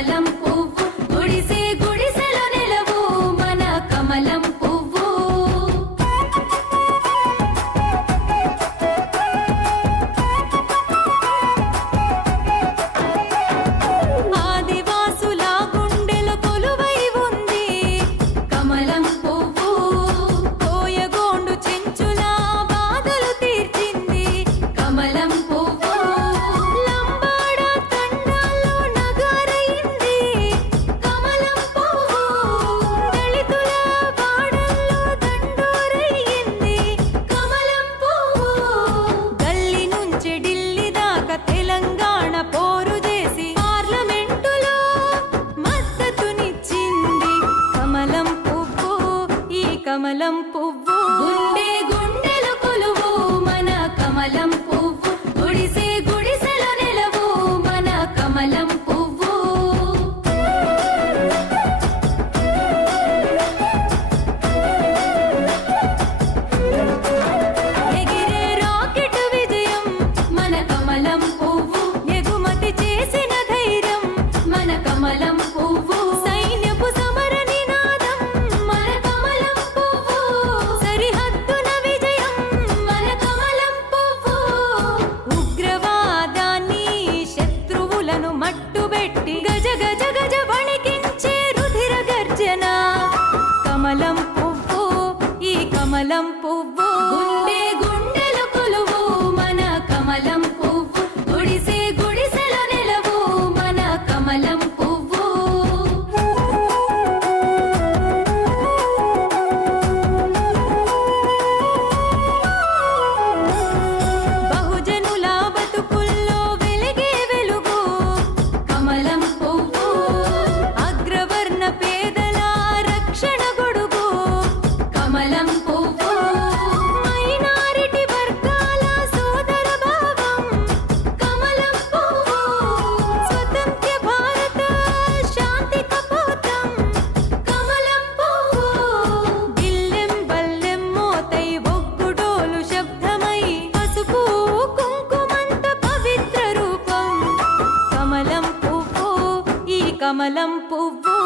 కమలం పువ్వు గుడిసే గుడిసెలో నిలవు మన కమలం పువ్వు. ఆదివాసుల గుండెలో కొలువై ఉంది కమలం పువ్వు. కోయగోండు చెంచుల బాధలు తీర్చింది కమలం పువ్వు. లంబాడ తండాల్లో నగారైంది కమలం పువ్వు. దళితుల వాడల్లో దండోరయ్యింది కమలం పువ్వు. గల్లీ నుంచి ఢిల్లీ దాకా తెలంగాణ పోరు చేసి పార్లమెంటులో మద్దతునిచ్చింది కమలం పువ్వు. ఈ కమలం పువ్వు గుండె గుండెలు కొలువు మన కమలం పువ్వు. గుడిసే గుడిసెలో నిలవు మన కమలం పువ్వు. ఎగిరే రాకెట్ విజయం మన కమలం పువ్వు. ఎగుమతి చేసిన ధైర్యం మన కమలం పువ్వు. సైన్యపు సమర నినాదం మన కమలం పువ్వు. సరిహద్దున విజయం మన కమలం పువ్వు. ఉగ్రవాదాన్ని శత్రువులను మట్టుబెట్టి గజ గజ గజ వణికించే రుధిర గర్జన కమలం పువ్వు. ఈ కమలం పువ్వు గుండె గుండెలు కొలువు మన కమలం పువ్వు. గుడిసే గుడిసెలో నిలవు మన కమలం పువ్వు. బహుజనుల బతుకుల్లో వెలిగే వెలుగు కమలం పువ్వు. అగ్రవర్ణ పేదల రక్షణ గొడుగు కమలం పువ్వు. మైనారిటీ వర్గాల సోదర భావం కమలం పువ్వు. స్వతంత్ర భారత శాంతి కపోతం కమలం పువ్వు. బిల్లెం బల్లెం మోతై ఒగ్గుడోలు శబ్దమై పసుపు కుంకుమంత పవిత్ర రూపం కమలం పువ్వు. ఈ కమలం పువ్వు